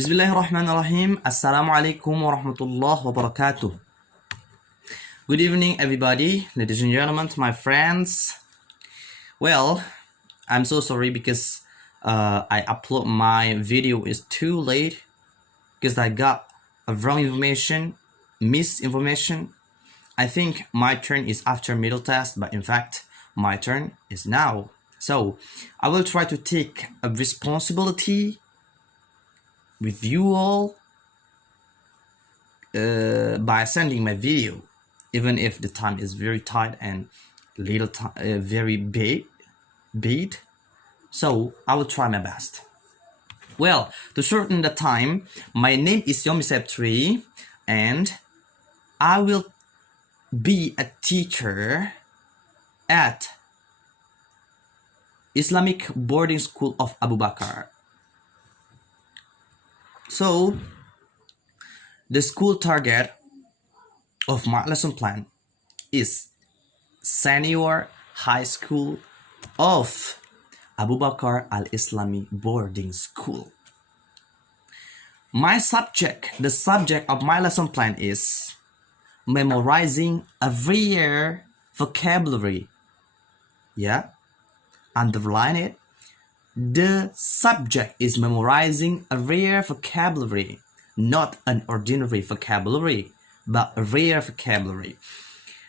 Bismillahirrahmanirrahim. Assalamu alaikum wa rahmatullah wa barakatuh. Good evening, everybody, ladies and gentlemen, my friends. Well, I'm so sorry because I upload my video is too late because I got a wrong information, misinformation. I think my turn is after middle test, but in fact, my turn is now. So I will try to take a responsibility with you all by sending my video, even if the time is very tight and little time, very big. So I will try my best. Well, to shorten the time, my name is Yomisep3 and I will be a teacher at Islamic Boarding School of Abu Bakar. So, the school target of my lesson plan is Senior High School of Abu Bakar Al-Islami Boarding School. My subject, the subject of my lesson plan is memorizing a rare vocabulary. Yeah, underline it. The subject is memorizing a rare vocabulary, not an ordinary vocabulary, but a rare vocabulary.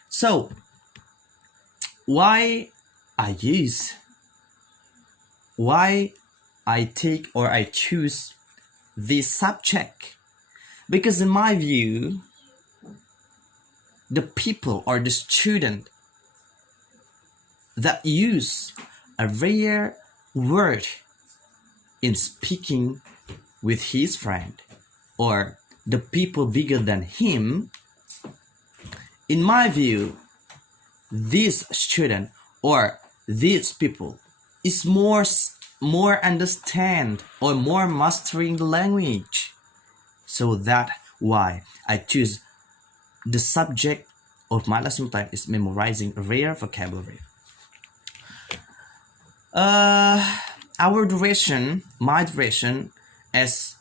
So, why I take or I choose this subject? Because in my view, the people or the student that use a rare word in speaking with his friend or the people bigger than him, in my view, this student or these people is more understand or more mastering the language. So that's why I choose the subject of my lesson plan is memorizing rare vocabulary. Our duration, my duration, as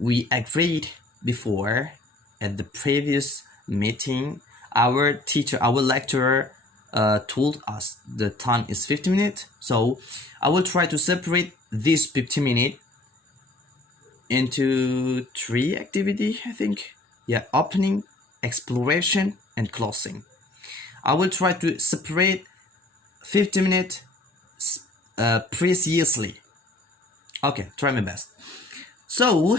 we agreed before at the previous meeting, our teacher, our lecturer told us the time is 50 minutes. So I will try to separate this 50 minutes into 3 activities, I think. Yeah, opening, exploration, and closing. I will try to separate 50 minutes precisely. Okay, try my best. So,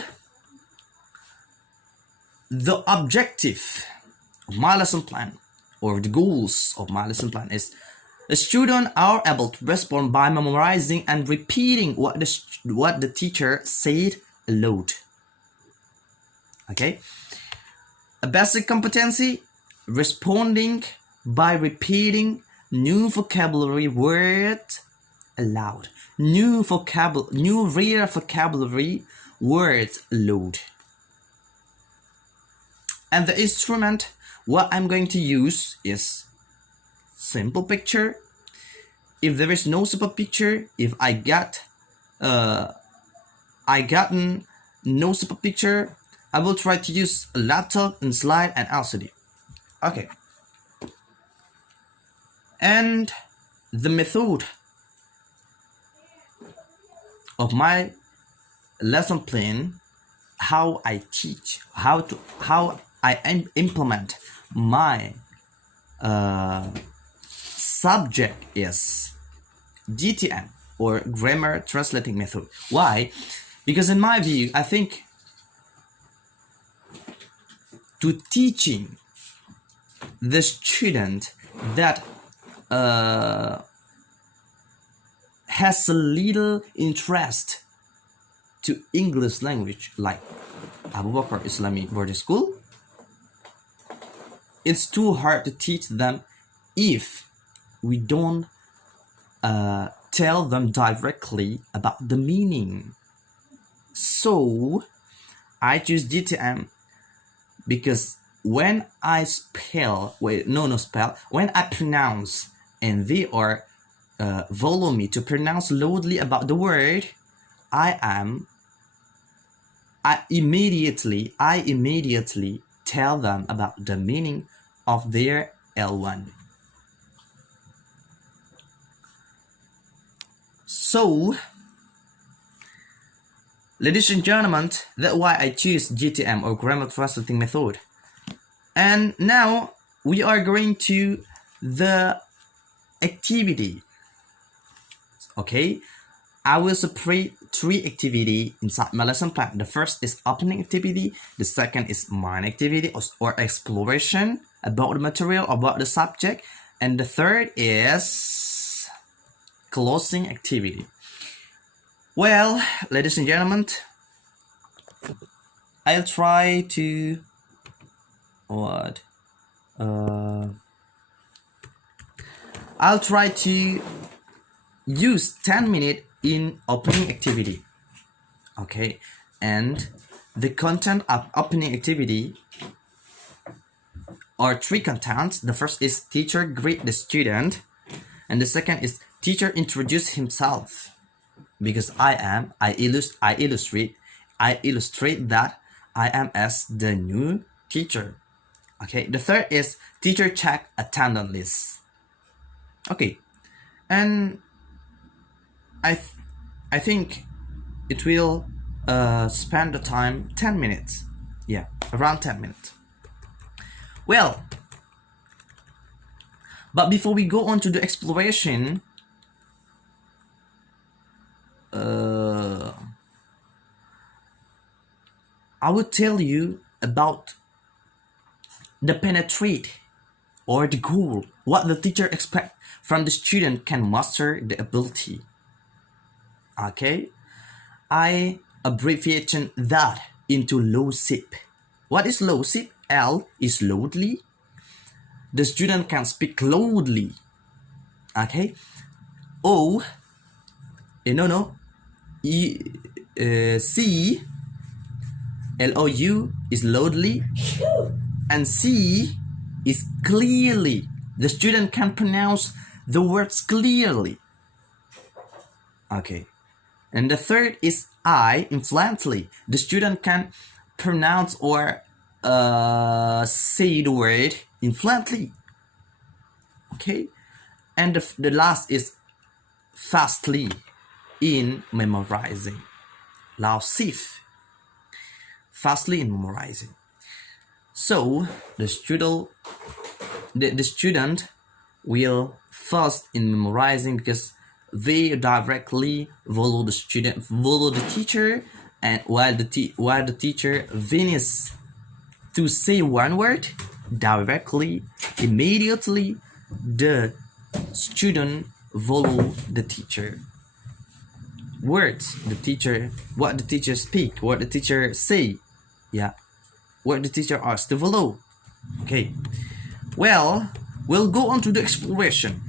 the objective of my lesson plan or the goals of my lesson plan is the students are able to respond by memorizing and repeating what the teacher said aloud. Okay? A basic competency, responding by repeating new vocabulary words aloud. New rare vocabulary words aloud. And the instrument what I'm going to use is simple picture. If there is no simple picture, if I gotten no simple picture, I will try to use a laptop and slide and LCD. Okay. And the method of my lesson plan, how I teach, how I implement my subject is GTM or grammar translating method. Why? Because in my view, I think to teaching the student that has a little interest to English language like Abu Bakar Islamic Boarding School, it's too hard to teach them if we don't tell them directly about the meaning. So I choose GTM because when I when I pronounce and they are follow me to pronounce loudly about the word, I am I immediately tell them about the meaning of their L1. So, ladies and gentlemen, that's why I choose GTM or grammar translating method. And now we are going to the activity. Okay, I will separate 3 activity inside my lesson plan. The first is opening activity, the second is mind activity or exploration about the material, about the subject, and the third is closing activity. Well, ladies and gentlemen, I'll try to I'll try to use 10 minutes in opening activity. Okay, and the content of opening activity are 3 contents. The first is teacher greet the student, and the second is teacher introduce himself, because I illustrate that I am as the new teacher. Okay, the third is teacher check attendance list. Okay, and I think it will spend the time 10 minutes. Yeah, around 10 minutes. Well, but before we go on to the exploration, I will tell you about the penetrate or the goal, what the teacher expects from the student can master the ability. Okay, I abbreviation that into LOSIP. What is LOSIP? L is loudly. The student can speak loudly. Okay. O, C, LOU is loudly, and C is clearly. The student can pronounce the words clearly. Okay. And the third is I, influently. The student can pronounce or say the word influently. Okay. And the last is fastly, in memorizing. LOSIF, fastly in memorizing. So the student will fast in memorizing because they directly follow the teacher, and while the teacher finishes to say one word directly, immediately the student follow the teacher words, what the teacher speak, what the teacher say, yeah, what the teacher asks to follow. Okay, well, we'll go on to the exploration.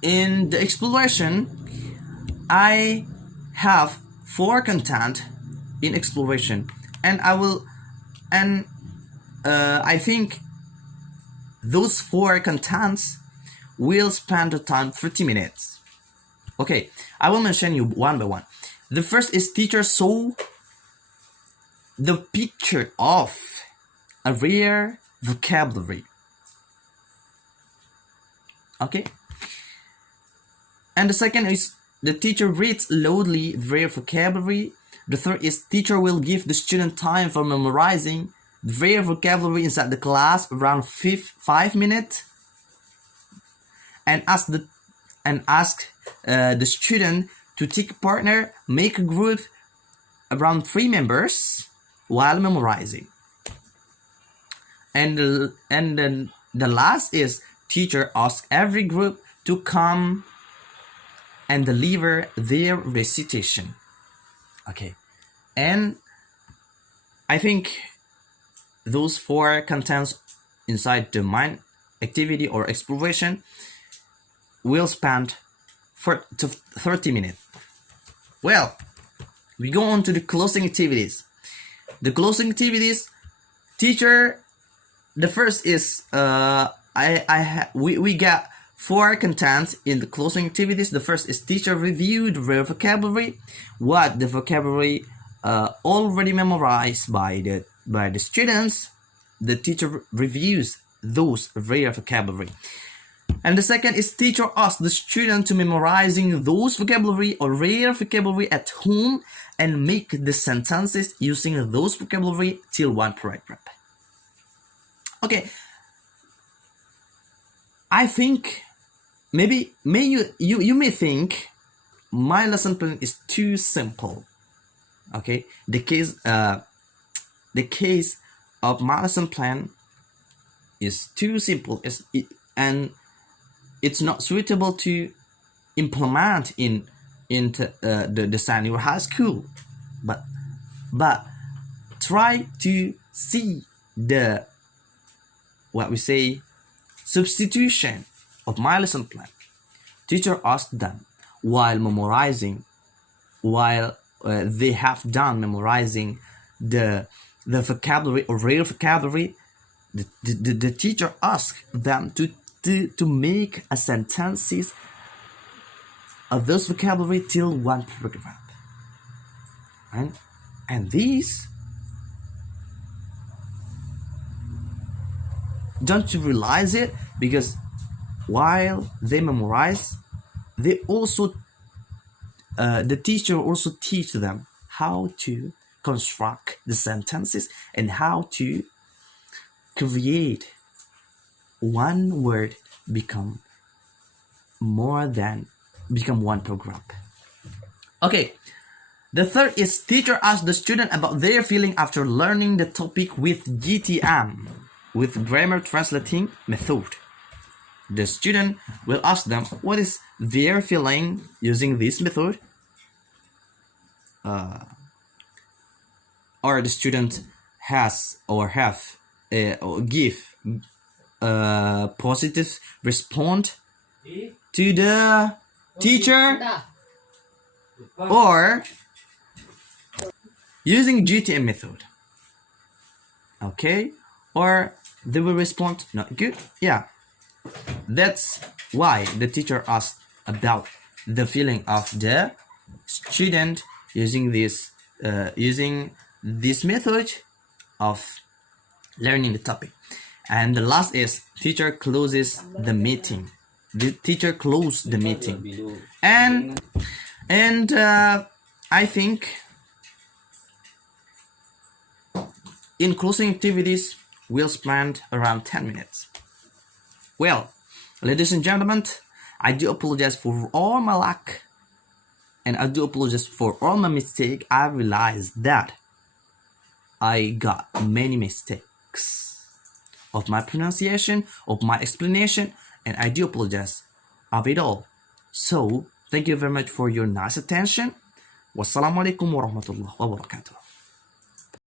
In the exploration, I have 4 content in exploration, and I think those 4 contents will spend the time 30 minutes. Okay, I will mention you one by one. The first is teacher saw the picture of a rare vocabulary. Okay. And the second is the teacher reads loudly rare vocabulary. The third is teacher will give the student time for memorizing rare vocabulary inside the class around 5 minutes, and ask the student to take a partner, make a group around 3 members while memorizing. And then the last is teacher asks every group to come and deliver their recitation. Okay, and I think those 4 contents inside the mind activity or exploration will spend for 30 minutes. Well, we go on to the closing activities. The closing activities, teacher, the first is we got 4 contents in the closing activities. The first is teacher reviewed rare vocabulary, what the vocabulary already memorized by the students, the teacher reviews those rare vocabulary. And the second is teacher asks the student to memorizing those vocabulary or rare vocabulary at home and make the sentences using those vocabulary till one paragraph. Okay, I think maybe you may think my lesson plan is too simple. Okay, the case of my lesson plan is too simple, and it's not suitable to implement in the senior high school. But try to see the what we say substitution of my lesson plan. Teacher asked them while memorizing, while they have done memorizing the vocabulary or rare vocabulary, the teacher asked them to make a sentences of those vocabulary till one paragraph. Right? And these, don't you realize it? Because while they memorize, they also the teacher also teach them how to construct the sentences and how to create one word become one paragraph. Okay, the third is teacher asks the student about their feeling after learning the topic with GTM, with grammar translating method. The student will ask them what is their feeling using this method, or the student has or have or give positive response to the teacher, or using GTM method. Okay, or they will respond not good. Yeah, that's why the teacher asked about the feeling of the student using this method of learning the topic. And the last is teacher closes the meeting. The teacher closed the meeting, and I think in closing activities we'll spend around 10 minutes. Well, ladies and gentlemen, I do apologize for all my lack, and I do apologize for all my mistake. I realized that I got many mistakes of my pronunciation, of my explanation, and I do apologize of it all. So, thank you very much for your nice attention. Wassalamualaikum warahmatullahi wabarakatuh.